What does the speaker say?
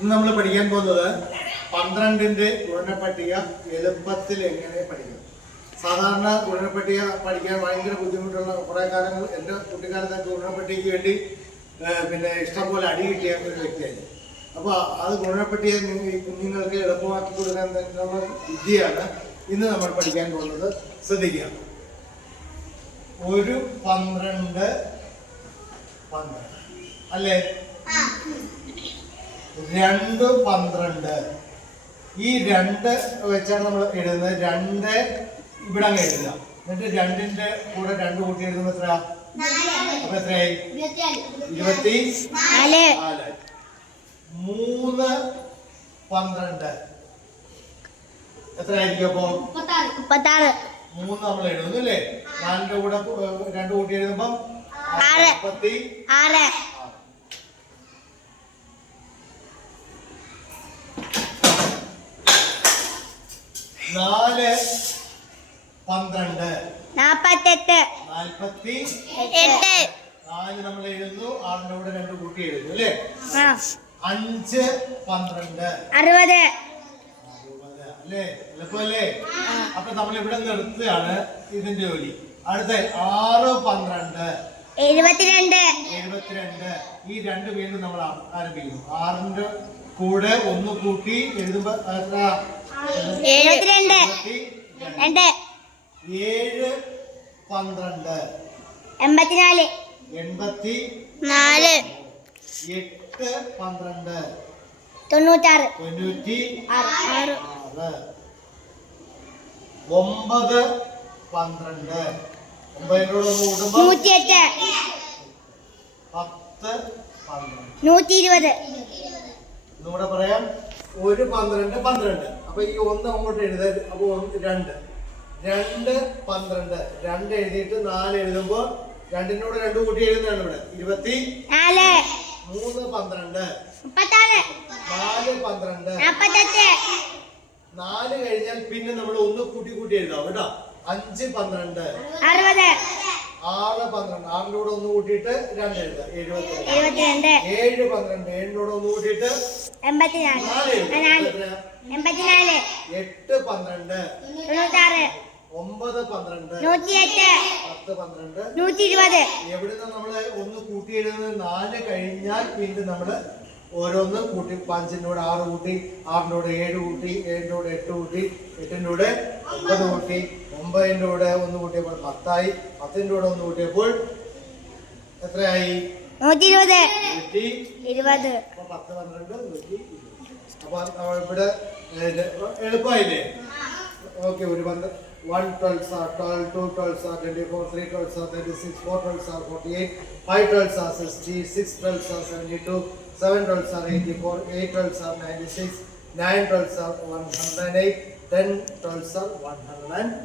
ഇന്ന് നമ്മൾ പഠിക്കാൻ പോകുന്നത് 12ന്റെ ഗുണനപ്പട്ടിക എളുപ്പത്തിൽ എങ്ങനെ പഠിക്കാം. സാധാരണ ഗുണനപ്പട്ടിക പഠിക്കാൻ ഭയങ്കര ബുദ്ധിമുട്ടുള്ള കുറേ കാലങ്ങൾ എൻ്റെ കുട്ടിക്കാലത്തൊക്കെ ഗുണനപ്പട്ടികയ്ക്ക് വേണ്ടി ഇഷ്ടംപോലെ അടി കിട്ടിയ ഒരു വ്യക്തിയായിരുന്നു. അപ്പോൾ അത് ഗുണനപ്പട്ടിക ഈ കുഞ്ഞുങ്ങൾക്ക് എളുപ്പമാക്കി കൊടുക്കാൻ തന്നെയുള്ള വിദ്യയാണ് ഇന്ന് നമ്മൾ പഠിക്കാൻ പോകുന്നത്. ശ്രദ്ധിക്കുക. 1 12 12 അല്ലേ? 2 12. ഈ 2 വെച്ചാണ് നമ്മൾ എഴുതുന്നത്. 2 ഇവിടെ അങ്ങ് എഴുതുക. എന്നിട്ട് 2ന്റെ കൂടെ 2 കൂട്ടി എഴുതുമ്പോൾ എത്ര? അപ്പൊ എത്രയായി? 24. 3 12 എത്രയായിരിക്കും? അപ്പൊ 36. 3 നമ്മൾ എഴുതുന്നു അല്ലേ? 4ന്റെ കൂടെ 2 കൂട്ടി എഴുതുമ്പം 36. 4 12 48. 48. 4 നമ്മൾ എഴുതുന്നു. 6ന്റെ കൂടെ 2 കൂട്ടി എഴുതുന്നു അല്ലേ? 5 12 60. അല്ലേ? എളുപ്പമല്ലേ? അപ്പൊ നമ്മൾ ഇവിടെ നിർത്തുകയാണ് ഇതിന്റെ ജോലി. അടുത്ത 6 12 72. 72. ഈ 2 വീണ്ടും നമ്മൾ ആരംഭിക്കുന്നു. 6ന്റെ കൂടെ 1 കൂട്ടി എഴുതുമ്പോ എത്ര? 72. 2. 7 12 84. 84. 8 12 96. 96. 9 12 9 കൂടുമ്പോ 108. 10 12 120. ഒന്നുകൂടെ പറയാം. 1 12 12. അപ്പൊ ഈ 1 അങ്ങോട്ട് എഴുതാൻ. അപ്പൊ 2 2 12 2 എഴുതിയിട്ട് 4 എഴുതുമ്പോ 2നോട് 2 കൂട്ടി എഴുതുന്നതാണ് ഇവിടെ. 24. 3 12 36. 4 12 48. 4 കഴിഞ്ഞാൽ പിന്നെ നമ്മൾ 1 കൂട്ടി കൂട്ടി എഴുതാം കേട്ടോ. 5 12 60. 6 12 6ന്റെ കൂടെ 1 കൂട്ടിയിട്ട് 2 എഴുതാം. 72. 7 12 7ന്റെ കൂടെ 1 കൂട്ടിയിട്ട് 84. 4 എഴുതാം. 84. 8 12 96. 9 12 108. 10 12 120. എവിടുന്ന് നമ്മള് 1 കൂട്ടി എഴുതുന്നത്? 4 കഴിഞ്ഞാൽ പിന്നെ നമ്മള് ഓരോന്ന് കൂട്ടി 5ന്റെ കൂടെ 6 കൂട്ടി 6ന്റെ കൂടെ 7 കൂട്ടി 7ന്റെ കൂടെ 8 കൂട്ടി 8ന്റെ കൂടെ 9 കൂട്ടി 9ന്റെ കൂടെ 1 കൂട്ടിയപ്പോൾ 10 ആയി. 10ന്റെ കൂടെ 1 കൂട്ടിയപ്പോൾ എത്രയായി? 120. 120. 10 12 120. അപ്പൊ ഇവിടെ എളുപ്പമായില്ലേ? Okay. 1 12 are 12, 2 12 are 24, 3 12 are 36, 4 12 are 48, 5 12 are 60, 6 12 are 72, 7 12 are 84, 8 12 are 96, 9 12 are 108, 10 12 are 100.